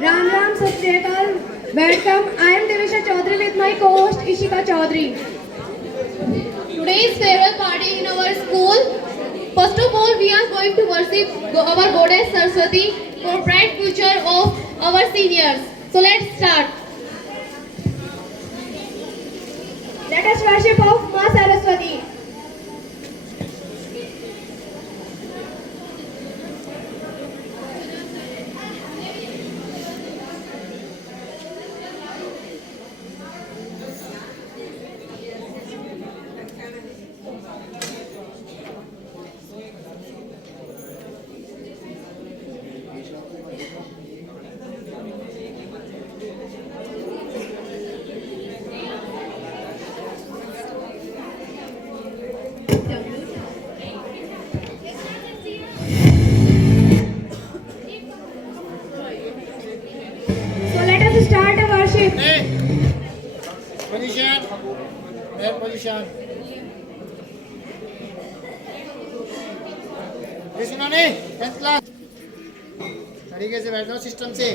Ram Ram Sat Sri Akal. Welcome. I am Devisha Chaudhary with my co-host Ishika Chaudhary. Today's farewell party in our school. First of all, we are going to worship our goddess Saraswati for bright future of our seniors. So let's start. Let us worship of Ma Saraswati. So let us start the worship. Position. Their position. सुना नहीं 10th class तरीके से बैठो सिस्टम से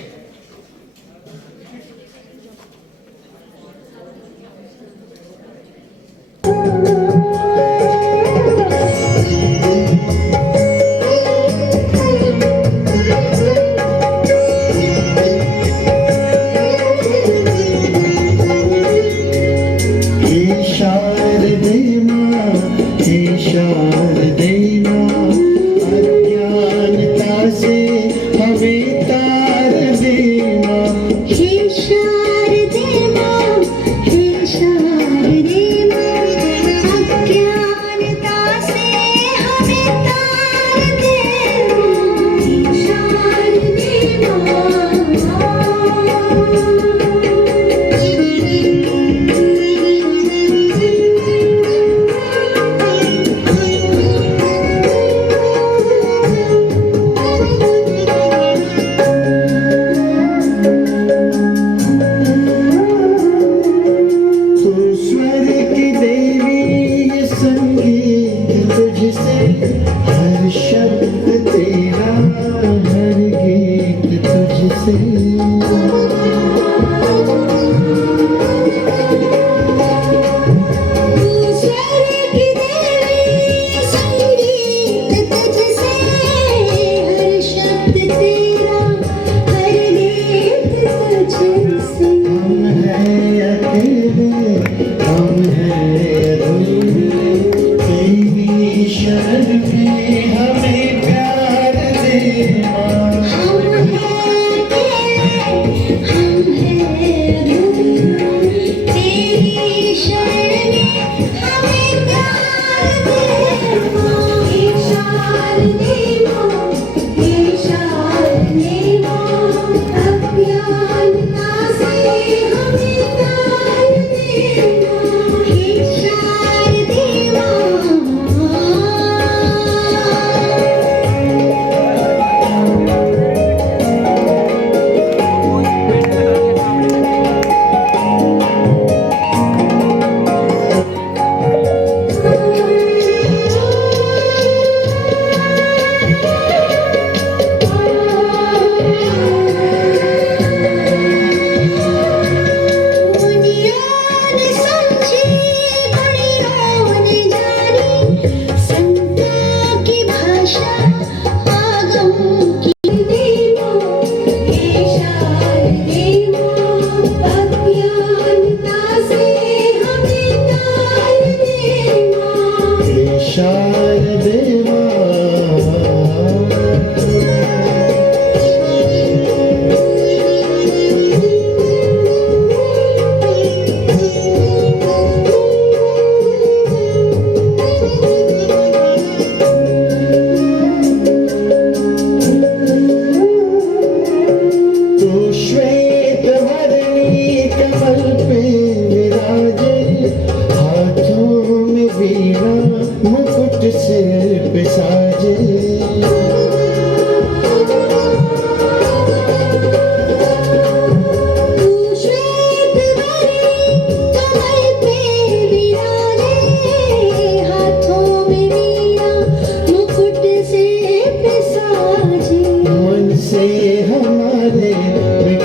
से हमारे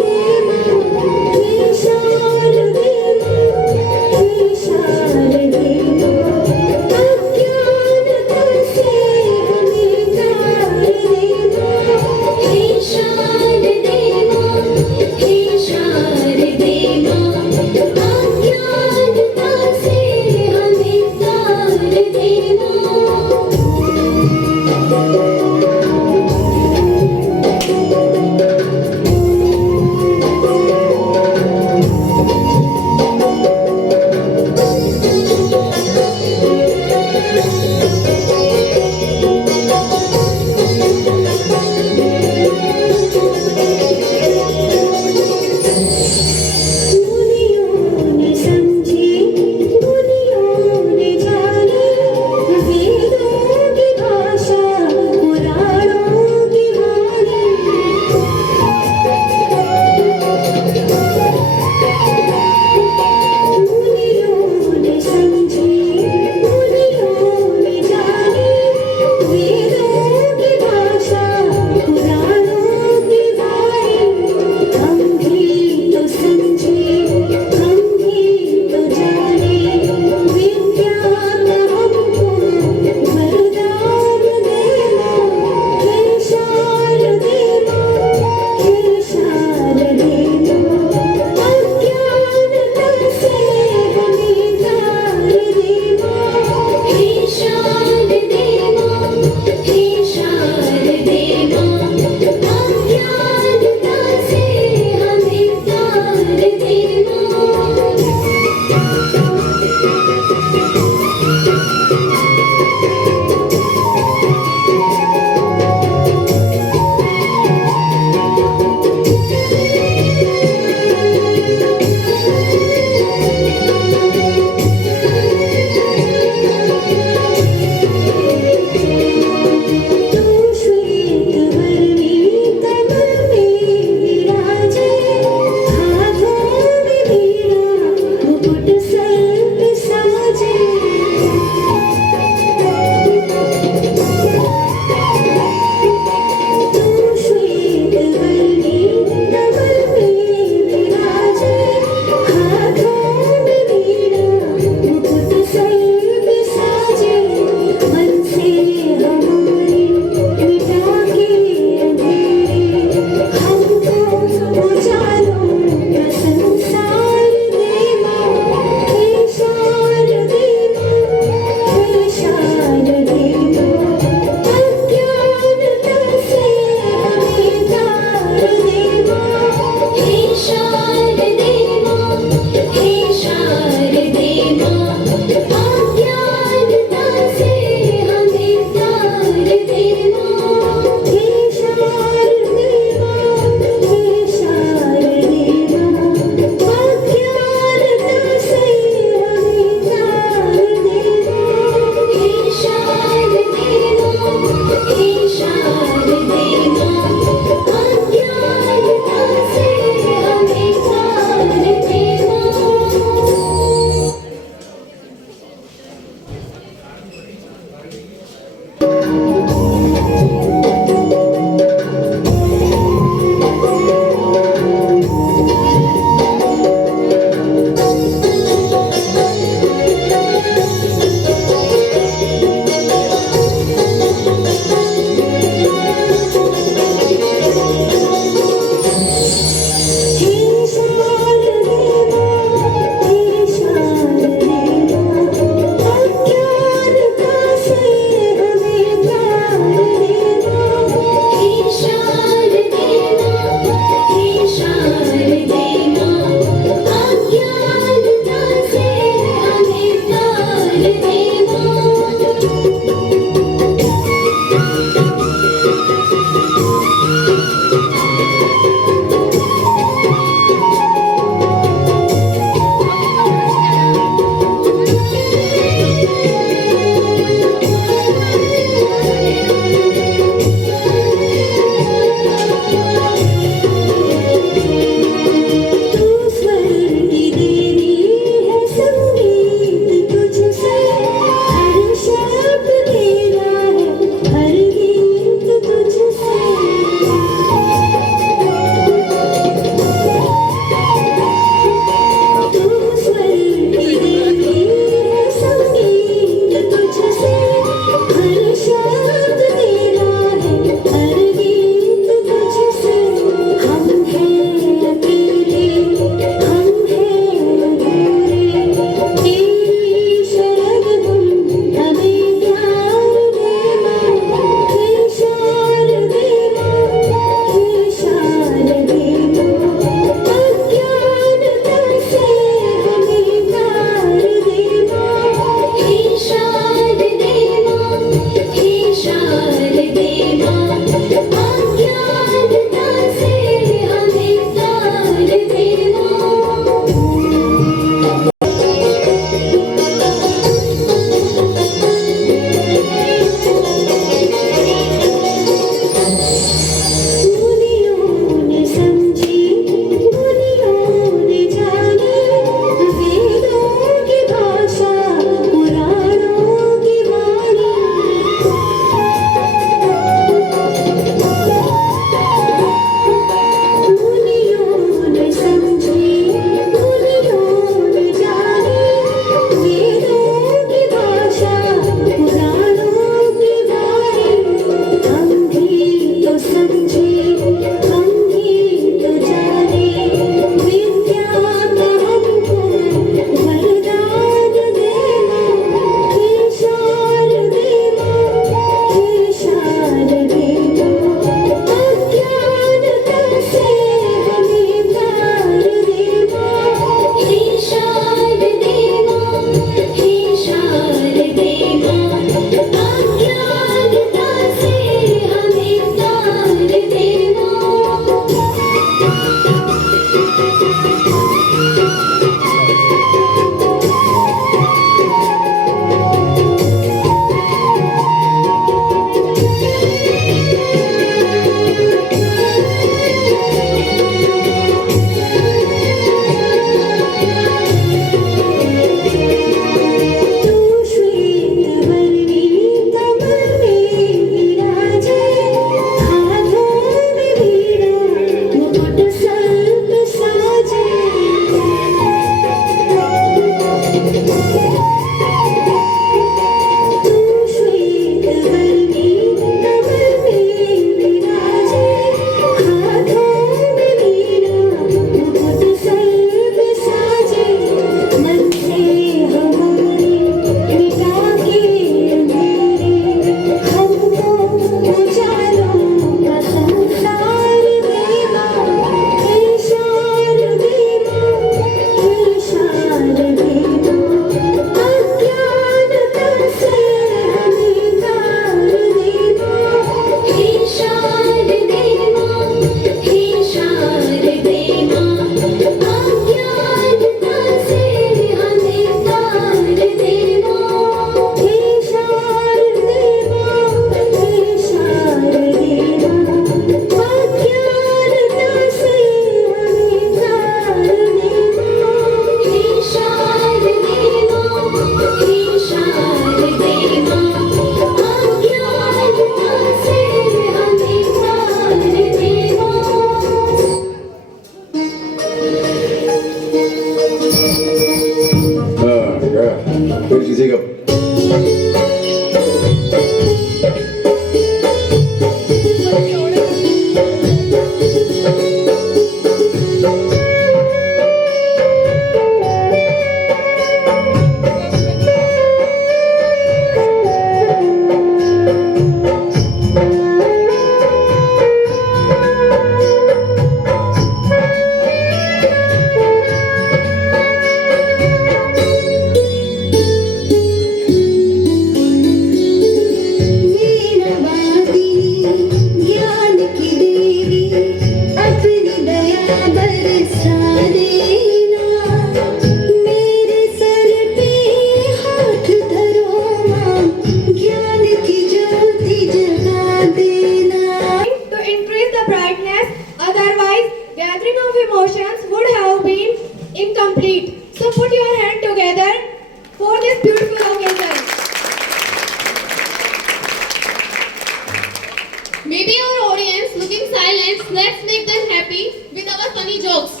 Maybe our audience looking silent. Let's make them happy with our funny jokes.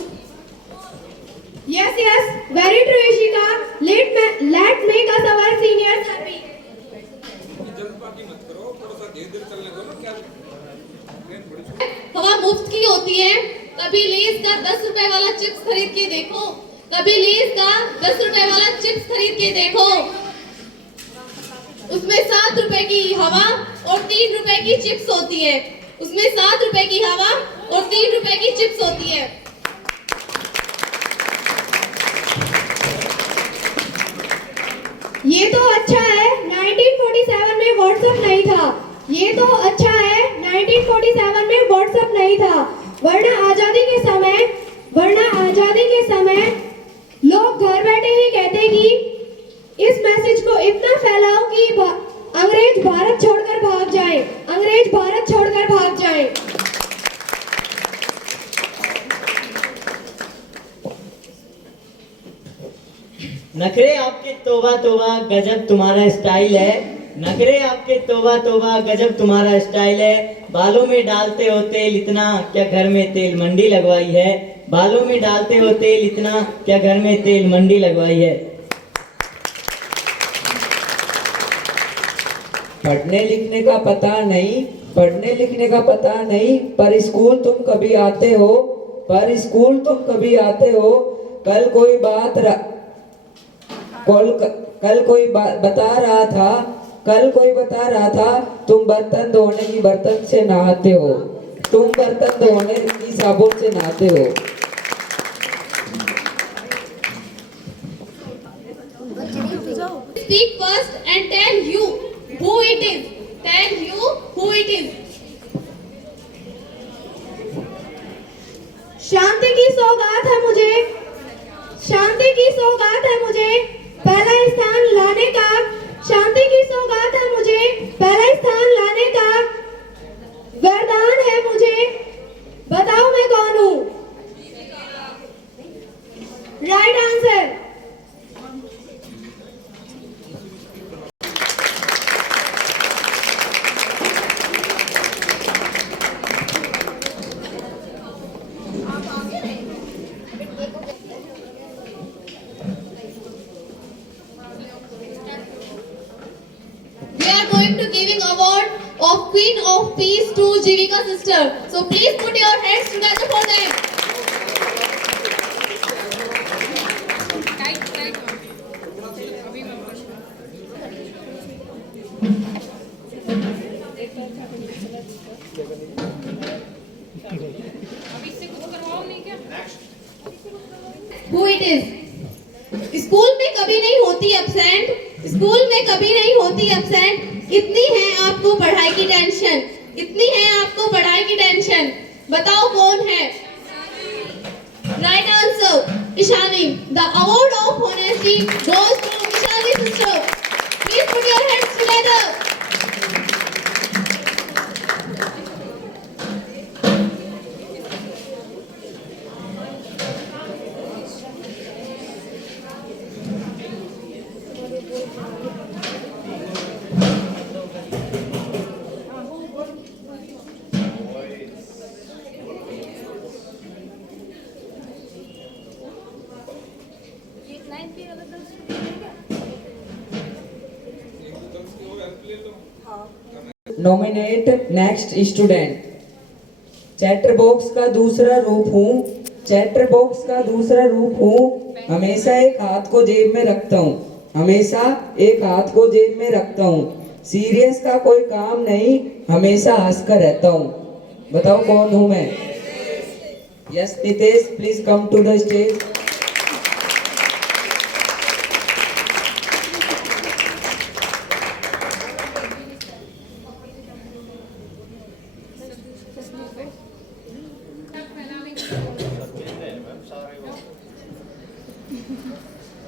Yes, yes, very true, Ishika. Let's make us our seniors happy. जल्दबाजी मत करो, थोड़ा सा धीरे धीरे चलने दो ना। क्या ट्रेन बड़ी हवा मुफ्त की होती है। कभी लेस का 10 रुपए वाला चिप्स खरीद के देखो। कभी लेस का 10 रुपए वाला चिप्स खरीद के देखो। उसमें 7 रुपए की हवा और 3 रुपए की चिप्स होती है। उसमें 7 रुपए की हवा और 3 रुपए की चिप्स होती है। ये तो अच्छा है 1947 में व्हाट्सएप नहीं था। ये तो अच्छा है 1947 में व्हाट्सएप नहीं था। वरना आजादी के समय लोग घर बैठे ही कहते कि इस मैसेज को इतना फैलाओ कि अंग्रेज भारत छोड़कर भाग जाए। अंग्रेज भारत छोड़कर भाग जाए। नखरे आपके तोबा तोबा गजब तुम्हारा स्टाइल है। नखरे आपके तोबा तोबा गजब तुम्हारा स्टाइल है। बालों में डालते हो तेल इतना, क्या घर में तेल मंडी लगवाई है। बालों में डालते हो तेल इतना, क्या घर में तेल मंडी लगवाई है। पढ़ने लिखने का पता नहीं, पढ़ने लिखने का पता नहीं, पर स्कूल तुम कभी आते हो, पर स्कूल तुम कभी आते हो। कल कोई बता रहा था तुम बर्तन धोने की बर्तन से नहाते हो, तुम बर्तन धोने की साबुन से नहाते हो। Speak first and tell you who it is. Tell you who it is. शांति की सौगात है मुझे, शांति की सौगात है मुझे पहला स्थान लाने का। शांति की सौगात है मुझे पहला स्थान लाने का। वरदान है मुझे, बताओ मैं कौन हूँ। Right answer. We are going to giving award of Queen of Peace to Jivika sister. So please put your hands together for them. Who it is? School में कभी नहीं होती एब्सेंट, स्कूल में कभी नहीं होती एब्सेंट। इतनी है आपको पढ़ाई की टेंशन, इतनी है आपको पढ़ाई की टेंशन। बताओ कौन है। Right answer Ishani. The award of honesty goes to Ishani sister. Please put your hands together. Nominate next student. Chatterbox का दूसरा रूप हूँ, चैटर बॉक्स का दूसरा रूप हूँ। हमेशा एक हाथ को जेब में रखता हूँ, हमेशा एक हाथ को जेब में रखता हूँ। सीरियस का कोई काम नहीं, हमेशा हंसकर रहता हूँ। बताओ कौन हूँ मैं। Yes Nitesh, please come to the stage.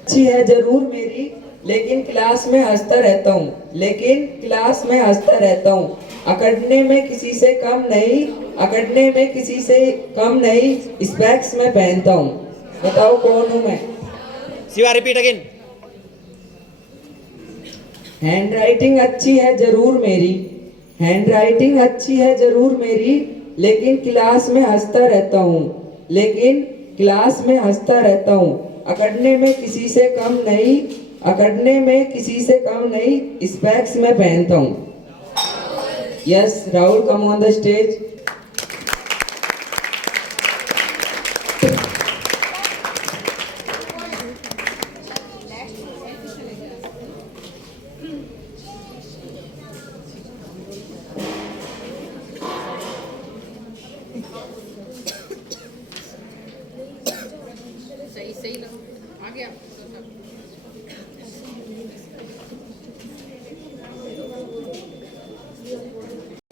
अच्छी है जरूर मेरी, लेकिन क्लास में हंसता रहता हूँ, लेकिन क्लास में हंसता रहता हूँ। अकड़ने में किसी से कम नहीं, अकड़ने में किसी से कम नहीं। स्पेक्स में पहनता हूँ। बताओ कौन हूँ मैं। Shiva repeat again. Hand writing अच्छी है जरूर मेरी, हैंडराइटिंग अच्छी है जरूर मेरी, लेकिन क्लास में हंसता रहता हूँ, लेकिन क्लास में हंसता रहता हूँ। अकड़ने में किसी से कम नहीं, अकड़ने में किसी से कम नहीं, स्पेक्स में पहनता हूँ। यस, राहुल कम ऑन द स्टेज।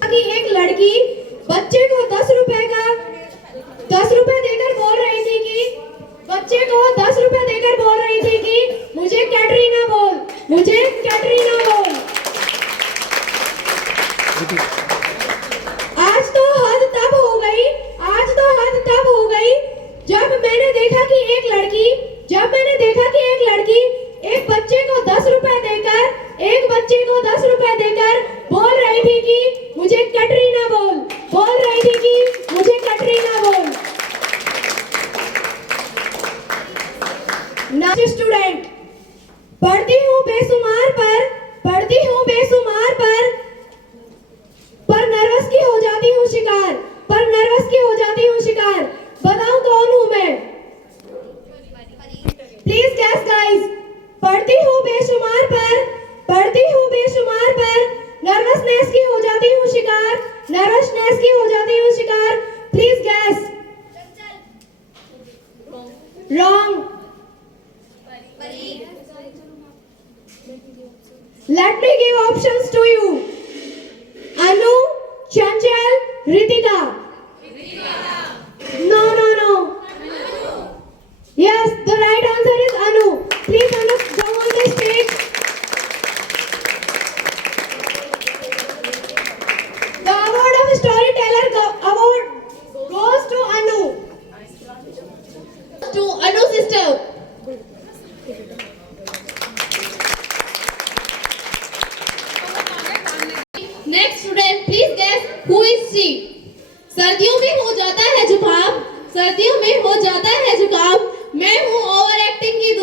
कि एक लड़की बच्चे को 10 रुपए देकर बोल रही थी कि बच्चे को 10 रुपए देकर बोल रही थी कि मुझे कैटरीना बोल, मुझे कैटरीना बोल। आज तो हद तब हो गई, आज तो हद तब हो गई जब मैंने देखा कि एक लड़की एक बच्चे को 10 रुपए देकर बोल रही थी कि मुझे कैटरीना बोल रही थी कि मुझे कैटरीना बोल। नाइस स्टूडेंट, पढ़ती हूँ बेसुमार पर नर्वस की हो जाती हूँ शिकार, बताओ कौन हूँ मैं? Please gas guys. पढ़ती हूँ बेशुमार पर नर्वसनेस की हो जाती हूँ शिकार, please gas. Wrong. Let me give options to you. Anu, Chanchal, Ritika. No. Yes, the right answer is Anu. Please Anu, come on the stage. The award of storyteller award goes to Anu. To Anu sister. Next student, please guess who is she? सर्दियों में हो जाता है जुकाम, मैं हूँ over acting की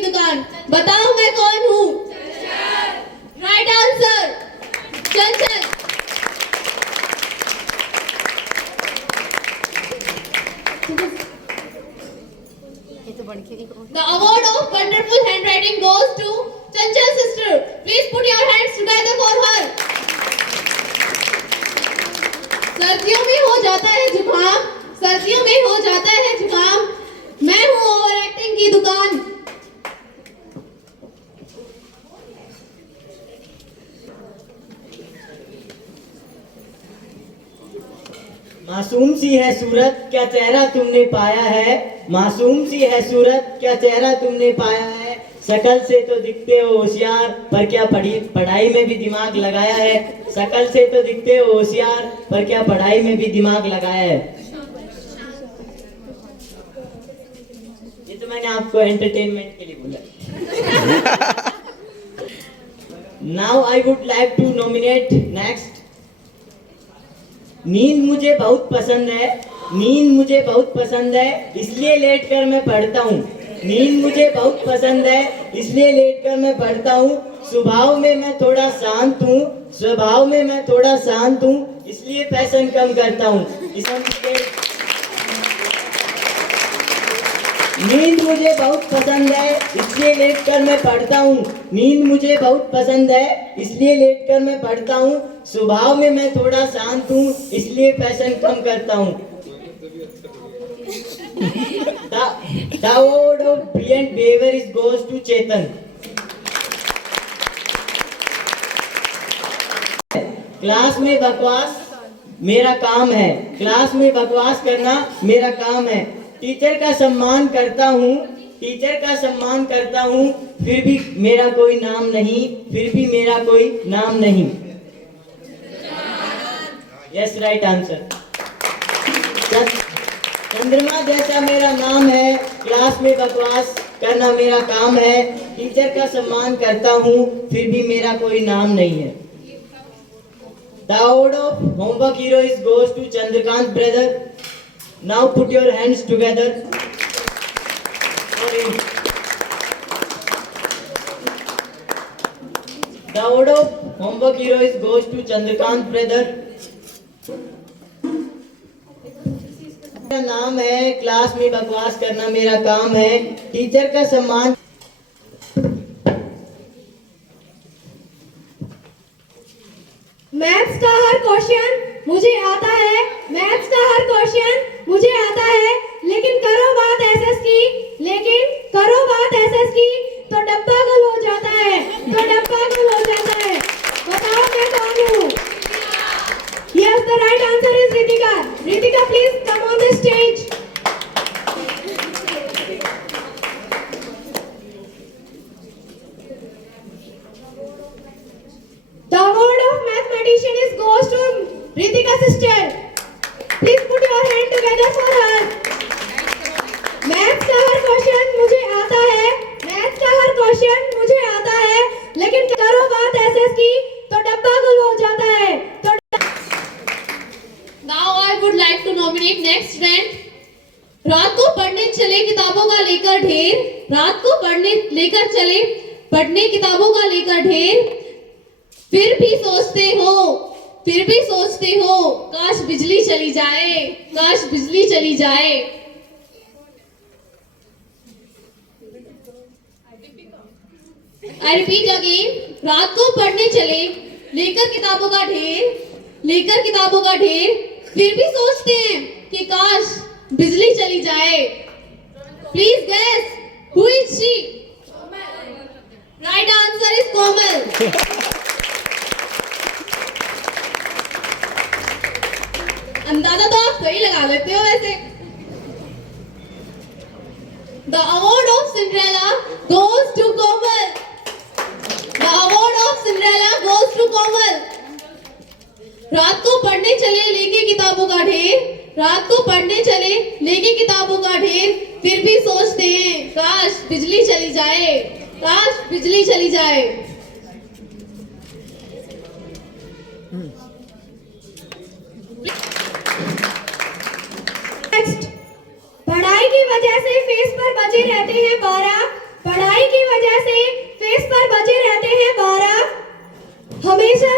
दुकान, बताओ मैं कौन हूँ? Right answer, Chanchal. The award of wonderful handwriting goes to Chanchal sister. Please put your hands together for her. सर्दियों में हो जाता है जुकाम, मैं हूँ ओवर एक्टिंग की दुकान। मासूम सी है सूरत क्या चेहरा तुमने पाया है, मासूम सी है सूरत क्या चेहरा तुमने पाया है, शकल से तो दिखते हो होशियार पर क्या पढ़ाई में भी दिमाग लगाया है, शकल से तो दिखते हो होशियार पर क्या पढ़ाई में भी दिमाग लगाया है। ये तो मैंने आपको एंटरटेनमेंट के लिए बोला। Now I would like to nominate next. नींद मुझे बहुत पसंद है इसलिए लेट कर मैं पढ़ता हूँ, नींद मुझे बहुत पसंद है इसलिए लेट कर मैं पढ़ता हूँ, स्वभाव में मैं थोड़ा शांत हूँ इसलिए पैशन कम करता हूँ। नींद मुझे बहुत पसंद है इसलिए लेट कर मैं पढ़ता हूँ, नींद मुझे बहुत पसंद है इसलिए लेट कर मैं पढ़ता हूँ, स्वभाव में मैं थोड़ा शांत हूँ इसलिए पैशन कम करता हूँ। The award of brilliant behavior goes to Chetan. Class में बकवास मेरा काम है, क्लास में बकवास करना मेरा काम है, टीचर का सम्मान करता हूँ फिर भी मेरा कोई नाम नहीं। Yes, right answer. चंद्रमा जैसा मेरा नाम है, क्लास में बकवास करना मेरा काम है, टीचर का सम्मान करता हूँ फिर भी मेरा कोई नाम नहीं है। The award of homework hero is goes to Chandrakant brother. Now put your hands together for him. The award of homework hero is goes to Chandrakant brother. मेरा नाम है, क्लास में बकवास करना मेरा काम है, टीचर का सम्मान। मैथ्स का हर क्वेश्चन मुझे आता है, मैथ्स का हर क्वेश्चन मुझे आता है, लेकिन करो बात एसएस की, लेकिन करो बात एसएस की तो डब्बा गुल हो जाता है, तो डब्बा गुल हो जाता है। बताओ मैं कौन हूँ? Yes, the right answer is Ritika. Ritika, please come on the stage. The award of mathematician is goes to Ritika sister. Please put your hand together for her. Maths का हर क्वेश्चन मुझे आता है, मैथ्स का हर क्वेश्चन मुझे आता है, लेकिन करो बात एसएस की तो डब्बा गुल हो जाता है, तो Now I would like to nominate next student. रात को पढ़ने चले किताबों का लेकर ढेर, रात को पढ़ने लेकर चले पढ़ने किताबों का लेकर ढेर, फिर भी सोचते हो काश बिजली चली जाए, काश बिजली चली जाए। I repeat again. रात को पढ़ने चले लेकर किताबों का ढेर, फिर भी सोचते हैं कि काश बिजली चली जाए। Please guess who is she? Right answer is Komal. अंदाजा तो आप सही लगा लेते हो वैसे। The award of Cinderella goes to Komal. The award of Cinderella goes to Komal. रात को पढ़ने चले लेके किताबों का ढेर, रात को पढ़ने चले लेके किताबों का ढेर, फिर भी सोचते हैं काश बिजली चली जाए, काश बिजली चली जाए। नेक्स्ट, पढ़ाई की वजह से फेस पर बचे रहते हैं 12, पढ़ाई की वजह से फेस पर बचे रहते हैं 12, हमेशा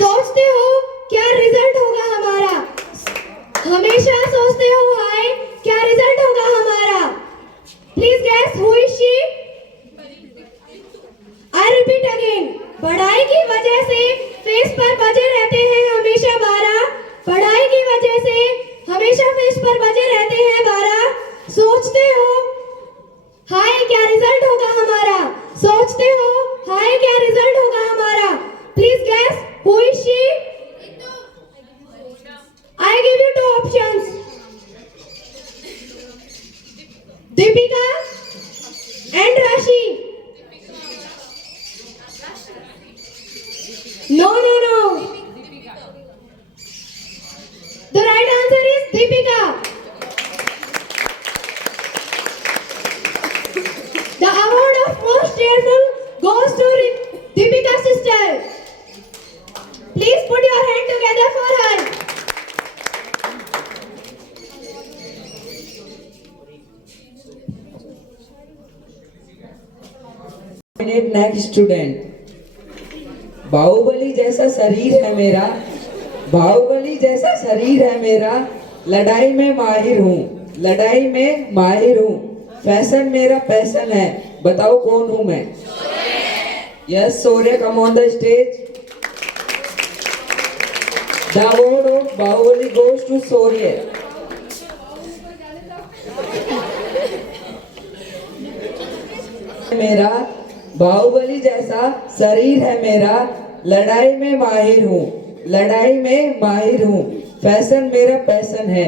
सोचते हो क्या रिजल्ट होगा हमारा, हमेशा सोचते हो हाय क्या रिजल्ट होगा हमारा। Please gas who is she? I repeat again, पढ़ाई की वजह से फेस पर बचे रहते हैं हमेशा 12, पढ़ाई की वजह से हमेशा फेस पर बचे रहते हैं 12, सोचते हो हाय क्या रिजल्ट होगा हमारा, सोचते हो हाय क्या रिजल्ट होगा हमारा। Please gas who is she? I give you two options. Deepika and Rashi. No. The right answer is Deepika. The award of most cheerful goes to Deepika's sister. Please put your hand together for her. Next student. Baahubali जैसा शरीर है मेरा, बाहुबली जैसा शरीर है मेरा, लड़ाई में माहिर हूँ, लड़ाई में माहिर हूँ, फैशन मेरा पैशन है, बताओ कौन हूँ मैं? Yes Surya, come on the stage. The award of Baahubali goes to Surya. मेरा बाहुबली जैसा शरीर है मेरा, लड़ाई में माहिर हूँ, लड़ाई में माहिर हूँ, फैशन मेरा पैशन है।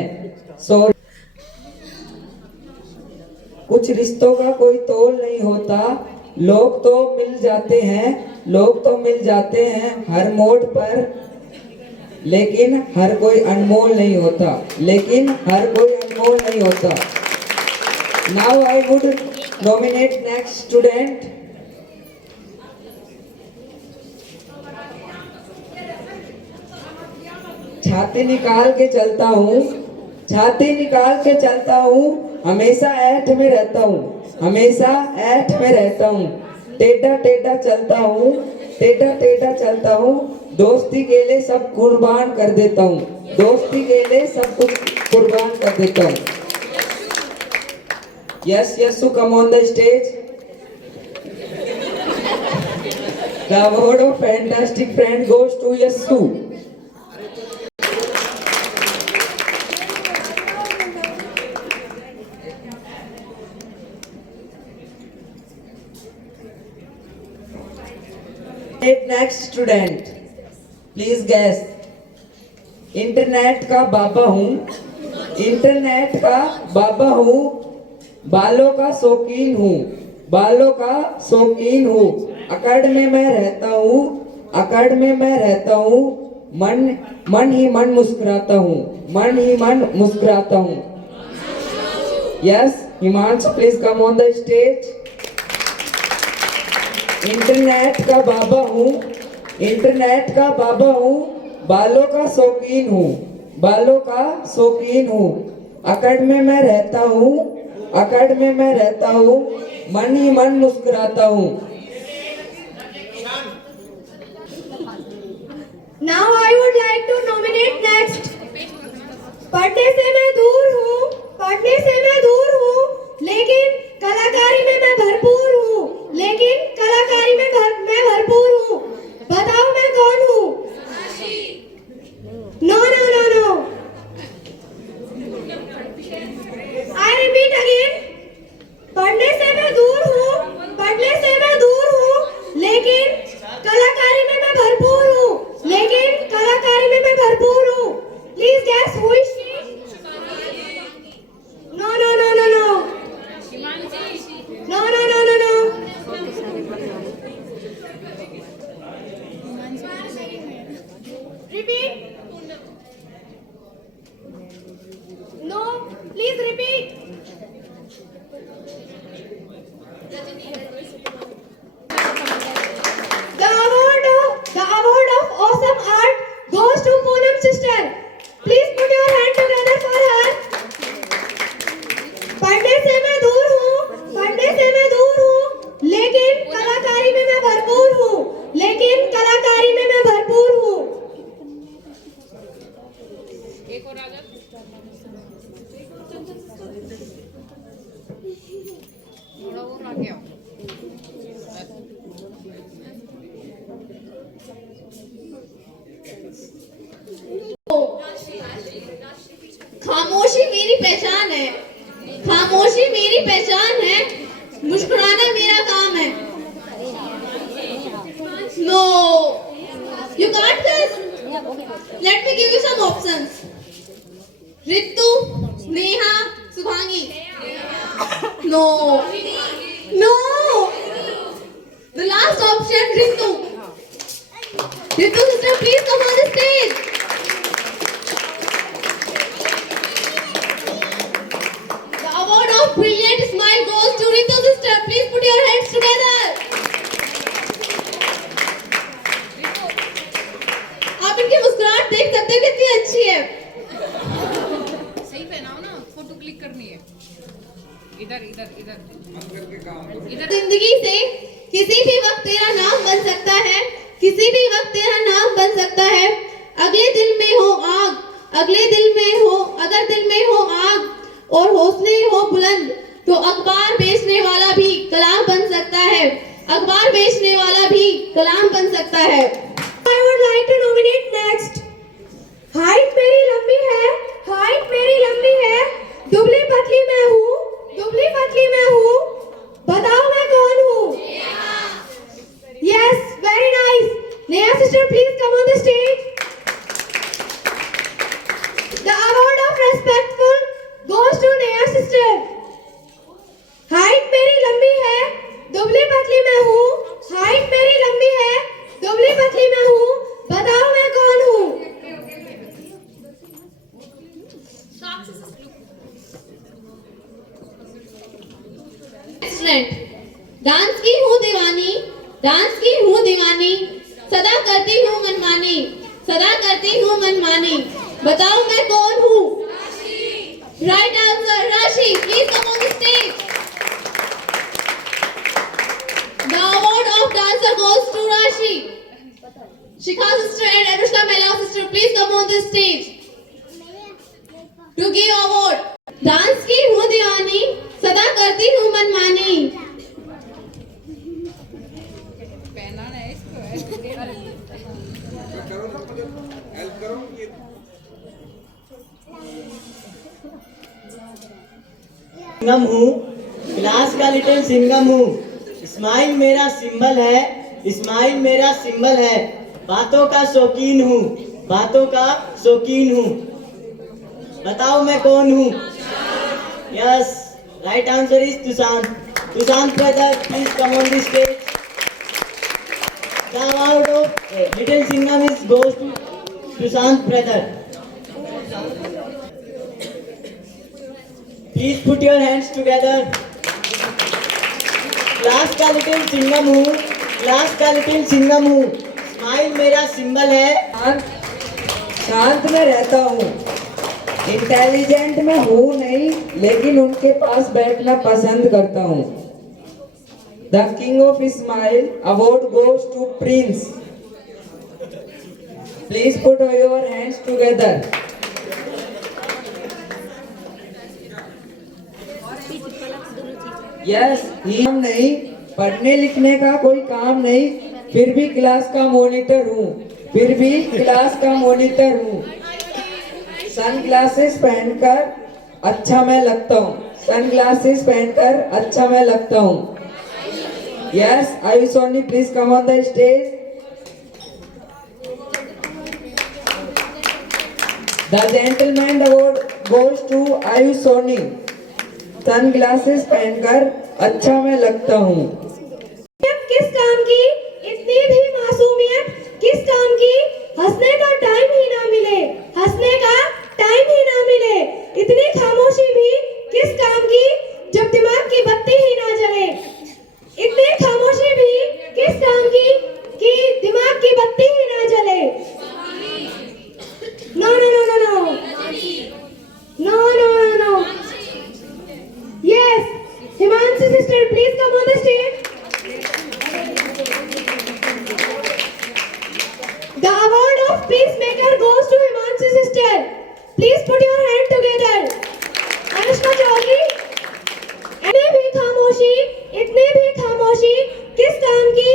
सॉरी, कुछ रिश्तों का कोई तोल नहीं होता, लोग तो मिल जाते हैं, लोग तो मिल जाते हैं हर मोड़ पर, लेकिन हर कोई अनमोल नहीं होता, लेकिन हर कोई अनमोल नहीं होता। Now I would nominate next student. छाती निकाल के चलता हूँ, छाती निकाल के चलता हूँ, हमेशा ऐठ में रहता हूँ, हमेशा ऐठ में रहता हूँ। टेढ़ा टेढ़ा चलता हूँ, टेढ़ा टेढ़ा चलता हूँ, दोस्ती के लिए सब कुर्बान कर देता हूँ, दोस्ती के लिए सब कुछ कुर्बान कर देता हूँ। Yes, Yasu, come on the stage. The award of fantastic friend goes to Yasu. Next student, please guess. Internet का बाबा हूँ, इंटरनेट का बाबा हूँ, बालों का शौकीन हूँ, बालों का शौकीन हूँ, अकड़ में मैं रहता हूँ, अकड़ में मैं रहता हूँ, मन ही मन मुस्कुराता हूँ, मन ही मन मुस्कुराता हूँ। यस, Himanshu please come on the stage. Internet का बाबा हूँ, इंटरनेट का बाबा हूँ, बालों का शौकीन हूँ, बालों का शौकीन हूँ, अकड़ में मैं रहता हूँ, अकड़ में मैं रहता हूँ, मन ही मन मुस्कुराता हूँ। Now I would like to nominate next. पढ़ने से मैं दूर हूँ, पढ़ने से मैं दूर हूँ, लेकिन कलाकारी में मैं भरपूर हूँ, लेकिन कलाकारी में मैं भरपूर हूँ। बताओ मैं कौन हूँ? No no no no. I repeat again. पढ़ने से मैं दूर हूँ, पढ़ने से मैं दूर हूँ, लेकिन कलाकारी में मैं भरपूर हूँ, लेकिन कलाकारी में मैं भरपूर हूँ। Please guess who is she? No no no no no. No no no no no. Repeat. No, please repeat. The award of awesome art goes to Poonam sister. Please put your hand together for her. पढ़ने से मैं दूर हूँ, पढ़ने से मैं दूर हूँ, लेकिन कलाकारी में मैं भरपूर हूँ, लेकिन कलाकारी में मैं भरपूर हूँ। खामोशी मेरी पहचान है, खामोशी मेरी पहचान है, मुस्कुराना मेरा काम है। No, you can't guess. Let me give you some options. Ritu, Neha, Subhangi. No, no. The last option, Ritu. Ritu sister, please come on the stage. Brilliant smile goes to Ritu sister. Please put your hands together. आप इनकी मुस्कुराहट देख सकते हैं कितनी अच्छी है। सही पहनाओ ना, फोटो क्लिक करनी है। इधर इधर इधर बंद करके काम करो। इधर। जिंदगी से किसी भी वक्त तेरा नाम बन सकता है, किसी भी वक्त तेरा नाम बन सकता है। अगले दिल में हो आग, अगले दिल में हो, अगर दिल में हो आग और हौसले हो बुलंद, तो अखबार बेचने वाला भी कलाम बन सकता है, अखबार बेचने वाला भी कलाम बन सकता है। I would like to nominate next. Height मेरी लंबी है, हाइट मेरी लंबी है, दुबली पतली मैं हूँ, दुबली पतली मैं हूँ, बताओ मैं कौन हूँ? Yes, very nice. Neha sister, please come on the stage. The award of respectful goes to Neha sister. Height मेरी लंबी है, दुबली पतली मैं हूँ, हाइट मेरी लंबी है, दुबली पतली मैं हूँ, बताओ मैं कौन हूँ? Excellent. डांस की हूँ दीवानी, डांस की हूँ दीवानी, सदा करती हूँ मनमानी, सदा करती हूँ मनमानी। बताओ मैं कौन हूँ? Right answer Rashi. Please come on the stage. The award of dancer goes to Rashi. Shikha sister and Anushka Mela sister, please come on the stage to give award. Dance की हूँ दीवानी, सदा करती हूँ मनमानी. पहनाना है इसको. करो ना मदद, हेल्प करो ये. सिंगम हूँ, क्लास का लिटिल सिंगम हूँ. स्माइल मेरा सिंबल है, स्माइल मेरा सिंबल है. बातों का शौकीन हूँ, बातों का शौकीन हूँ. बताओ मैं कौन हूँ? Yes, right answer is Tushant. Tushant brother, please come on the stage. The award of little Singham is goes to Tushant brother. Please put your hands together. Class का लिटिल सिंगम हूँ, क्लास का लिटिल सिंगम हूँ. स्माइल मेरा सिंबल है. शांत में रहता हूँ. इंटेलिजेंट में हूँ नहीं, लेकिन उनके पास बैठना पसंद करता हूँ. The king of smile award goes to Prince. Please put your hands together. Yes, हम नहीं, पढ़ने लिखने का कोई काम नहीं, फिर भी क्लास का मॉनिटर हूँ, फिर भी क्लास का मॉनिटर हूँ. सन ग्लासेस पहनकर अच्छा मैं लगता हूँ, सन ग्लासेस पहनकर अच्छा मैं लगता हूँ. Yes, Ayush Soni, please come on the stage. The gentleman award goes to Ayush Soni. Sun glasses पहनकर अच्छा मैं लगता हूँ. किस काम की इतनी भी मासूमियत, किस काम की हंसने का टाइम ही ना मिले, हंसने का टाइम ही ना मिले. इतनी खामोशी भी किस काम की जब दिमाग की बत्ती ही ना जले. इतनी खामोशी भी किस काम की कि दिमाग की बत्ती ही ना जले. No no no no no no no no. Yes, Himanshu sister, please come on the stage. The award of peacemaker goes to Himanshi sister. Please put your hand together. Anushka Chaudhary. इतनी भी खामोशी किस काम की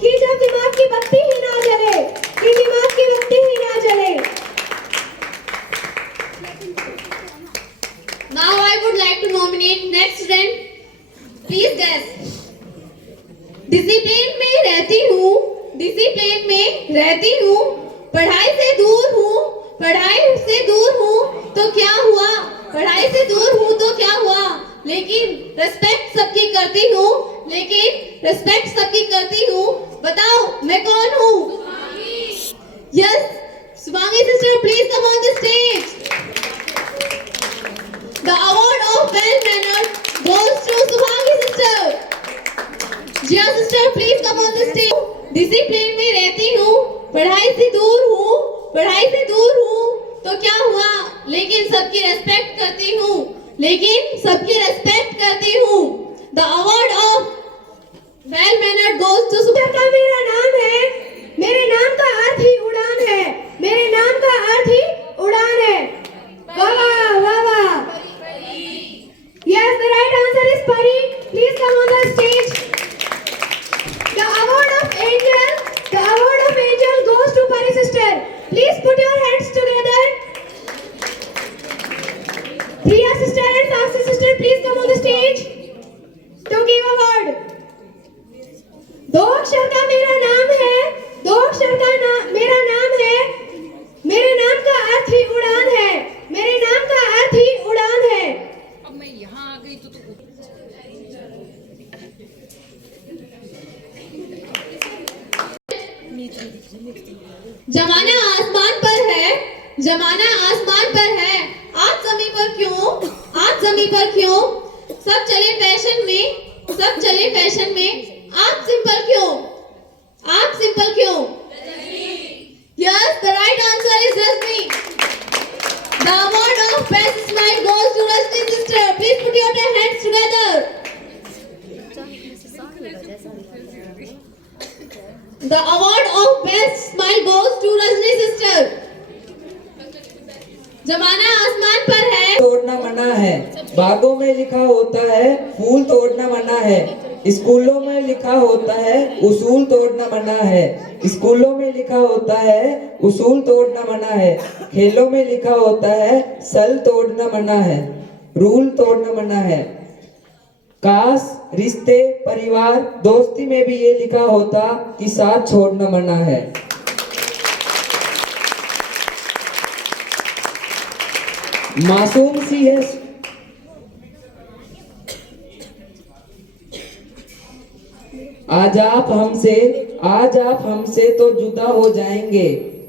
कि जब दिमाग की बत्ती ही ना जले, कि दिमाग की बत्ती ही ना जले. Now I would like to nominate next student. Please guess. Discipline में रहती हूँ, डिसिप्लिन में रहती हूँ, पढ़ाई से दूर हूँ, पढ़ाई से दूर हूँ तो क्या हुआ, पढ़ाई से दूर हूँ तो क्या हुआ, लेकिन रेस्पेक्ट सबकी करती हूँ, लेकिन रेस्पेक्ट सबकी करती हूँ. बताओ मैं कौन हूँ? Yes, Shubhangi sister, please come on the stage. The award of well mannered goes to Shubhangi sister. Jiya sister, please come on the stage. Discipline में रहती हूँ, पढ़ाई से दूर हूँ, पढ़ाई से दूर हूँ तो क्या हुआ, लेकिन सबकी रेस्पेक्ट करती हूँ, लेकिन सबकी रेस्पेक्ट करती हूँ. The award of well mannered goes to sister का मेरा नाम है, मेरे नाम का अर्थ ही उड़ान है, मेरे नाम का अर्थ ही उड़ान है. वाह वाह वाह वाह. Yes, the right answer is Pari. Please come on the stage. The award of angel goes to Pari sister. Please put your hands together. Priya sister and Sakshi sister, please come on the stage to give award. दो अक्षर का मेरा नाम है, दो अक्षर का मेरा नाम है, मेरे नाम का अर्थ ही उड़ान है, मेरे नाम का अर्थ ही उड़ान है. अब मैं यहाँ आ गई तो जमाना आसमान पर है, जमाना आसमान पर है, आज जमीन पर क्यों, आज जमीन पर क्यों, सब चले फैशन में, सब चले फैशन में, आप सिंपल क्यों, आप सिंपल क्यों. Yes, the right answer is Rajni. मना है, बागों में लिखा होता है फूल तोड़ना मना है, स्कूलों में लिखा होता है उसूल तोड़ना मना है, स्कूलों में लिखा होता है उसूल तोड़ना मना है, खेलों में लिखा होता है सल तोड़ना मना है, रूल तोड़ना मना है। काश रिश्ते परिवार दोस्ती में भी ये लिखा होता कि साथ छोड़ना मना है। मासूम सी है आज आप हमसे तो जुदा हो जाएंगे,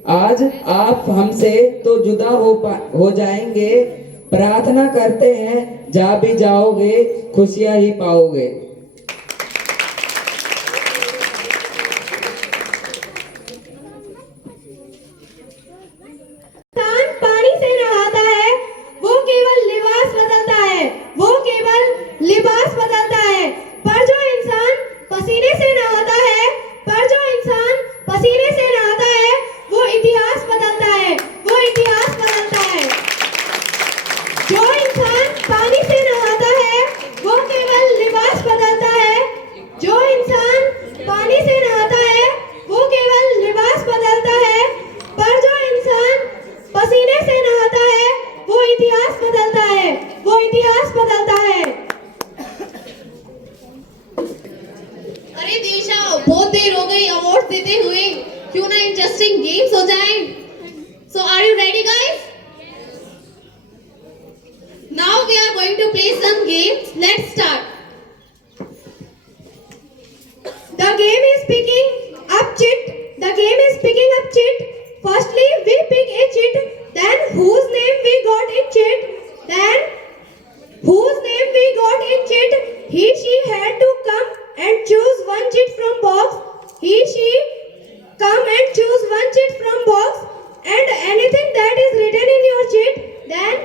आज आप हमसे तो जुदा हो जाएंगे, प्रार्थना करते हैं जा भी जाओगे खुशियां ही पाओगे। इंसान पानी से नहाता है, वो केवल लिबास बदलता है, वो केवल लिबास बदलता है, पर जो इंसान पसीने से नहाता है, पर जो इंसान पसीने से नहाता है, वो इतिहास बदलता है, वो इतिहास बदलता है। जो इंसान पानी से नहाता है, वो केवल लिबास बदलता है, जो इंसान पानी से नहाता है, वो केवल लिबास बदलता है, पर जो इंसान पसीने से नहाता है, वो इतिहास बदलता है, वो इतिहास बदलता है। अरे दिशा, बहुत देर हो गई अवार्ड देते हुए, क्यों ना इंटरेस्टिंग गेम्स हो जाएं? So are you ready guys? Now we are going to play some games. Let's start. The game is picking up chit. The game is picking up chit. Firstly, we pick a chit. Then whose name we got in chit. Then whose name we got in chit. She had to come and choose one chit from box. She come and choose one chit from box. And anything that is written in your chit. Then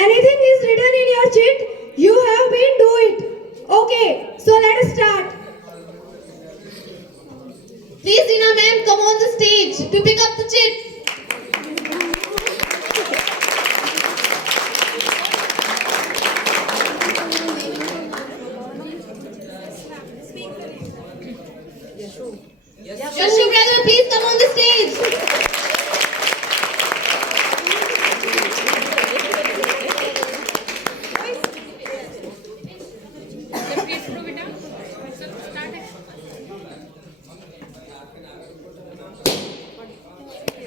anything is written in your chit. You have been do it. Okay, so let us start. Please Dina ma'am, come on the stage to pick up the chit. Yashu brother, please come on the stage. Please करो बेटा, चलो स्टार्ट है।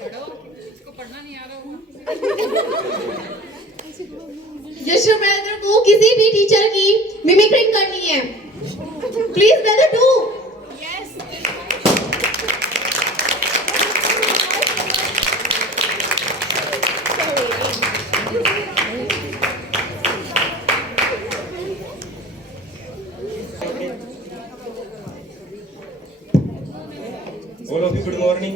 पढ़ो, इसको पढ़ना नहीं आ रहा होगा। यशु ब्रदर को किसी भी टीचर की मिमिक्री करनी है। Please brother do. All of you, good morning.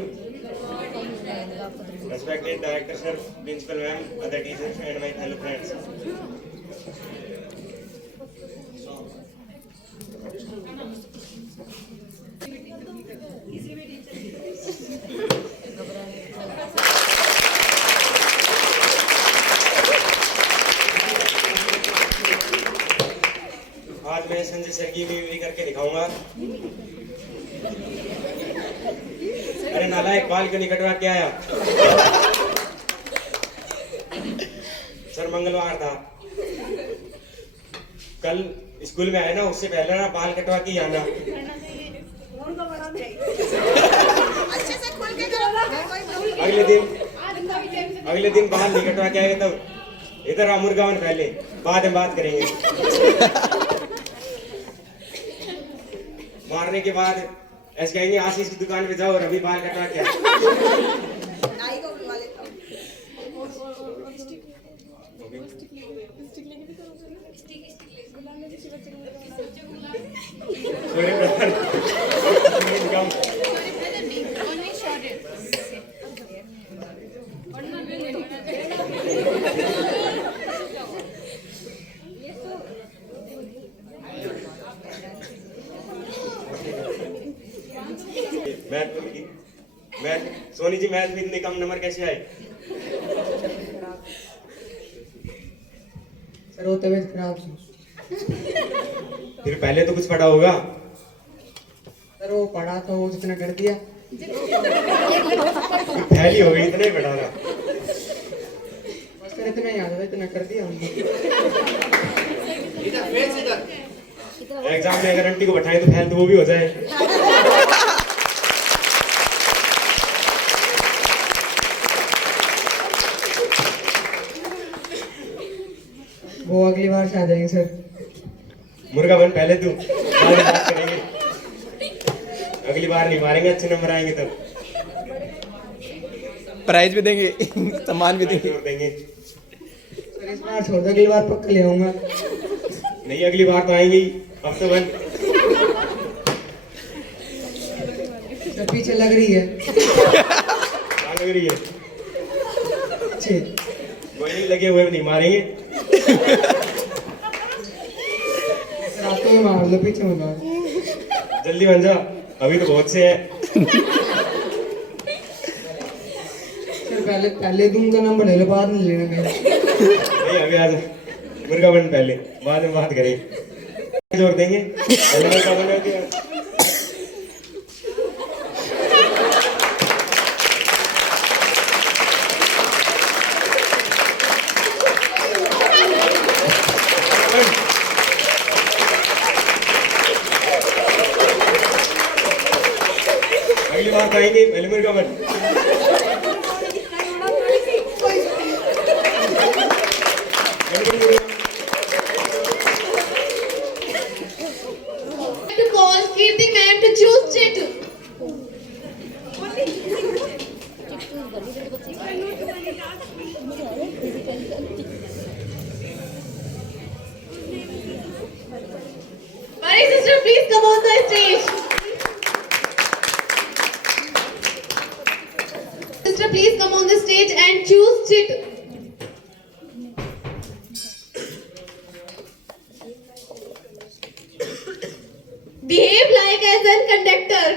Respected director sir, principal ma'am, other teachers and my fellow friends. आज मैं संजय सर की मिमिक्री करके दिखाऊंगा। अरे नालायक, बाल क्यों नहीं कटवा के आया? सर मंगलवार था, कल स्कूल में आए ना, उससे पहले ना बाल कटवा के ही आना। अगले दिन बाल नहीं कटवा के आएगा तब इधर आ मुर्गावन, पहले बाद में बात करेंगे। मारने के बाद ऐसे कहेंगे आशीष की दुकान पे जाओ और अभी बाल कटवा के मैथ सोनी जी, मैथ में इतने कम नंबर कैसे आए? सर वो तबीयत खराब थी। फिर पहले तो कुछ पढ़ा होगा। सर वो पढ़ा तो जितना कर दिया। फैली हो गई, इतना ही पढ़ा था। बस सर इतना ही आता था, इतना कर दिया हमने। एग्जाम में अगर आंटी को बैठाए तो फैल तो वो भी हो जाए। वो अगली बार से आ जाएंगे सर। मुर्गा बन पहले तू, बाद में बात करेंगे। अगली बार नहीं मारेंगे, अच्छे नंबर आएंगे तब। प्राइज भी देंगे, सम्मान भी देंगे। जोर देंगे। सर इस बार छोड़ दो, अगली बार पक्का ले आऊंगा। नहीं अगली बार तो आएंगे ही, अब तो बन। सर पीछे लग रही है। क्या लग रही है? अच्छे कोई नहीं, लगे हुए नहीं मारेंगे। सर आते ही मार लो, पीछे मत मारो। जल्दी बन जा, अभी तो बहुत से हैं। सर पहले तुम का नंबर ले लो, बाद में लेना मेरा। नहीं अभी आ जा, मुर्गा बन पहले, बाद में बात करेंगे। जोर देंगे, पहले मुर्गा बन हो गया। अगली बार आएंगे, पहले मुर्गा बन। To call Kirti ma'am to choose chit. My sister, please come on the stage. Sister, please come on the stage and choose chit. Behave like as a conductor.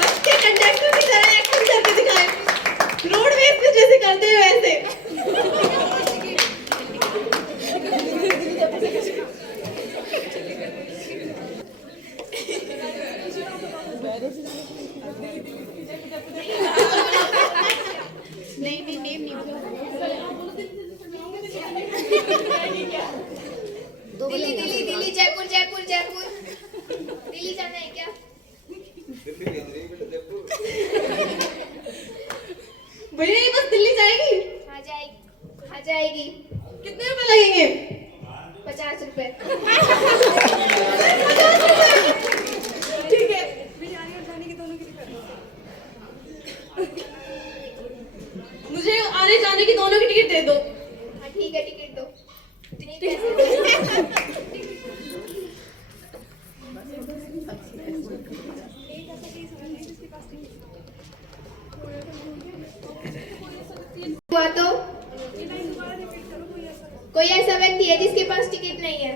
बच्चे कंडक्टर की तरह एक्टिंग करके दिखाए, रोडवेज पे जैसे करते हैं वैसे। नहीं नेम नहीं दिल्ली दिल्ली दिल्ली जयपुर जयपुर जयपुर दिल्ली जाना है क्या? भैया ये बस दिल्ली जाएगी? हाँ जाएगी। कितने रुपए लगेंगे? 50 रुपए। ठीक है। मुझे आने जाने की दोनों की टिकट दे दो। हाँ ठीक है, टिकट दो। हुआ तो कोई ऐसा व्यक्ति है जिसके पास टिकट नहीं है?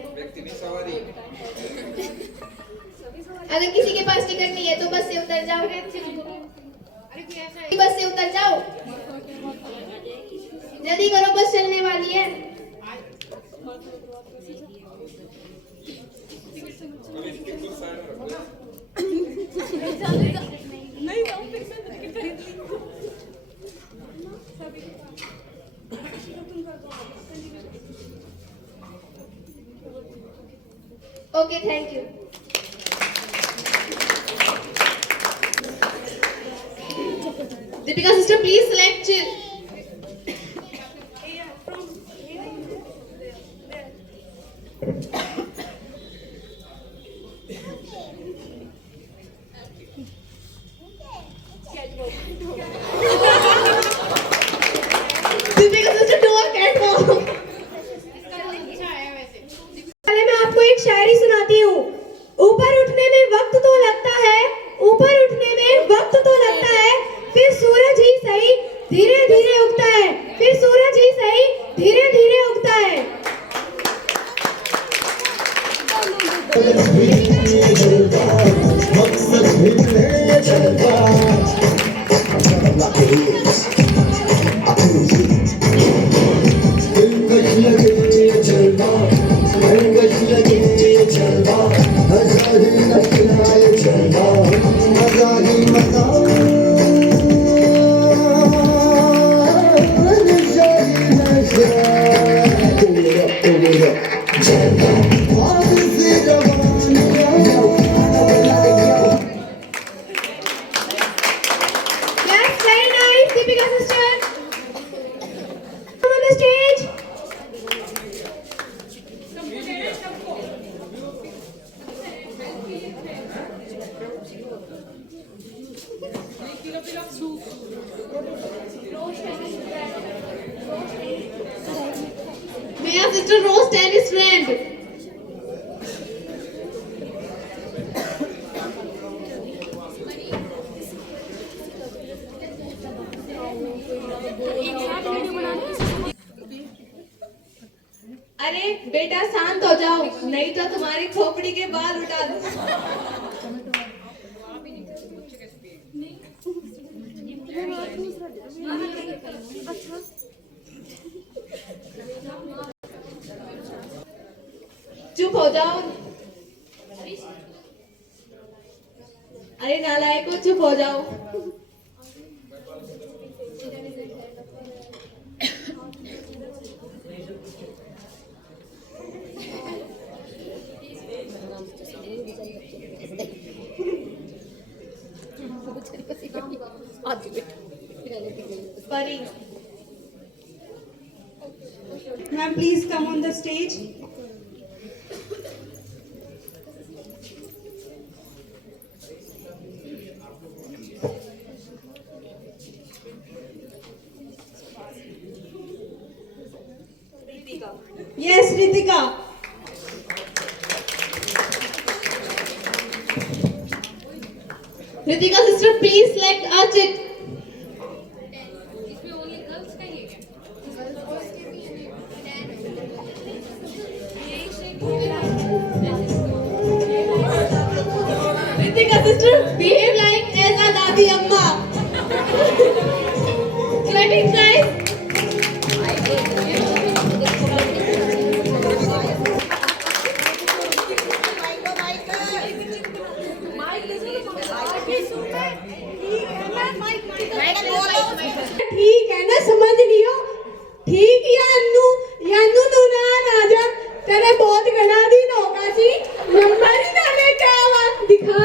अगर किसी के पास टिकट नहीं है तो बस से उतर जाओ। बस से उतर जाओ, जल्दी करो, बस चलने वाली है। Okay, thank you. Deepika sister, please select chill. Deepika sister, do a catwalk. पहले मैं आपको एक शायरी सुनाती हूँ। ऊपर उठने में वक्त तो लगता है, ऊपर उठने में वक्त तो लगता है, फिर सूरज ही सही धीरे धीरे sister roast any friend. अरे बेटा शांत हो जाओ, नहीं तो तुम्हारी खोपड़ी के बाल उठा दूं। चुप हो जाओ। अरे नालायकों, चुप हो जाओ। परी, Ma'am, please come on the stage. Yes, Ritika. Ritika sister, please select a chick. इसमें ओनली गर्ल्स का ही है क्या? Ritika sister, behave like as a dadi amma. Clapping guys. ठीक है ना, समझ लियो। ठीक या अन्नू तू ना जा, तेरे बहुत घना दिन होगा सी नंबर ही ना लेके आवा दिखा।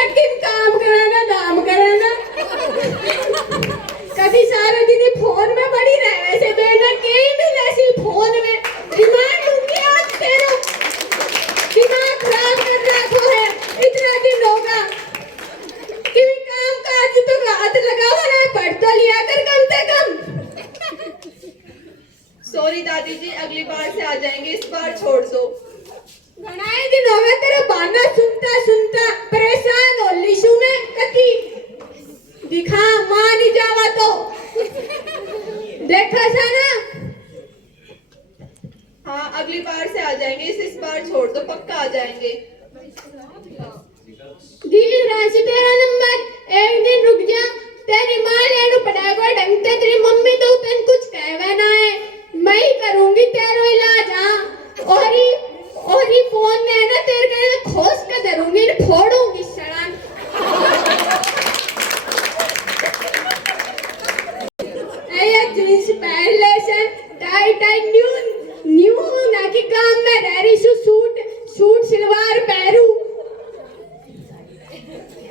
एक दिन काम करे ना दाम करे ना, कभी सारे दिन फोन में पड़ी रहे से बेना के मिले सी फोन में। दिमाग लूंगी आज तेरा, दिमाग खराब कर रखो है। इतना दिन होगा कि काम काज तो हाथ लगावा ना, पढ़ तो लिया कर कम से कम। सॉरी दादी जी, अगली बार से आ जाएंगे, इस बार छोड़ दो। घणाए दिन हो गए तेरा बहाना सुनता सुनता परेशान हो लिशु में कती दिखा मां नहीं जावा तो देखा था ना। हाँ, अगली बार से आ जाएंगे, इस बार छोड़ दो, पक्का आ जाएंगे। दिल राशि तेरा नंबर, एक दिन रुक जा। तेरी मां लेनु पड़ेगा ढंग से, तेरी मम्मी तो तेन कुछ कहवे ना है। मैं ही करूंगी तेरा इलाज। हाँ, और ही फोन में ना तेरे के खोस के धरूंगी, फोड़ूंगी सड़न। ये जींस पहन ले से टाइट टाइट न्यू ना कि काम में रह रही सूट सलवार पहरू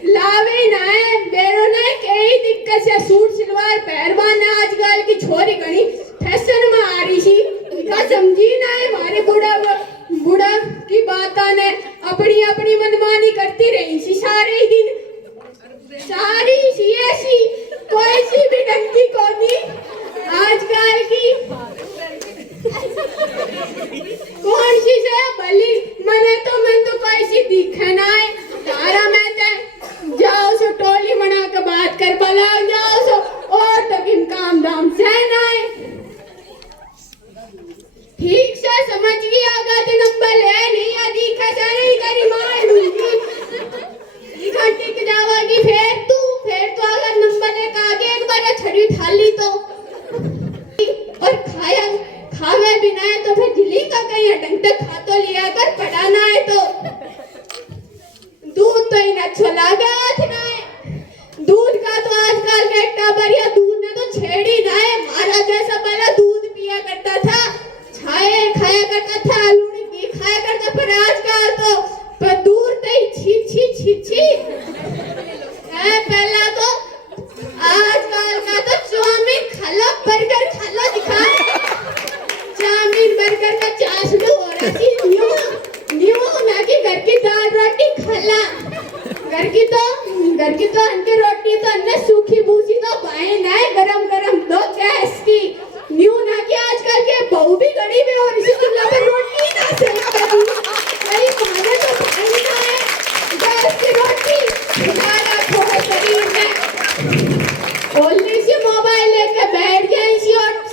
लावे ना है बेरो ना कई दिक्कत से सूट सलवार पहरवाना आजकल की छोरी घनी फैशन में आ रही सी। का समझी ना है हमारे बुढ़ा की बाता ने अपनी अपनी मनमानी करती रही सी सारे ही दिन। सारी सी ऐसी कोई सी भी ढंगी कोनी आजकल की। कौन सी से भली मन तो कोई सी दिखे ना है तारा में ते जाओ सो टोली बना के बात कर भला जाओ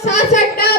सासड्डा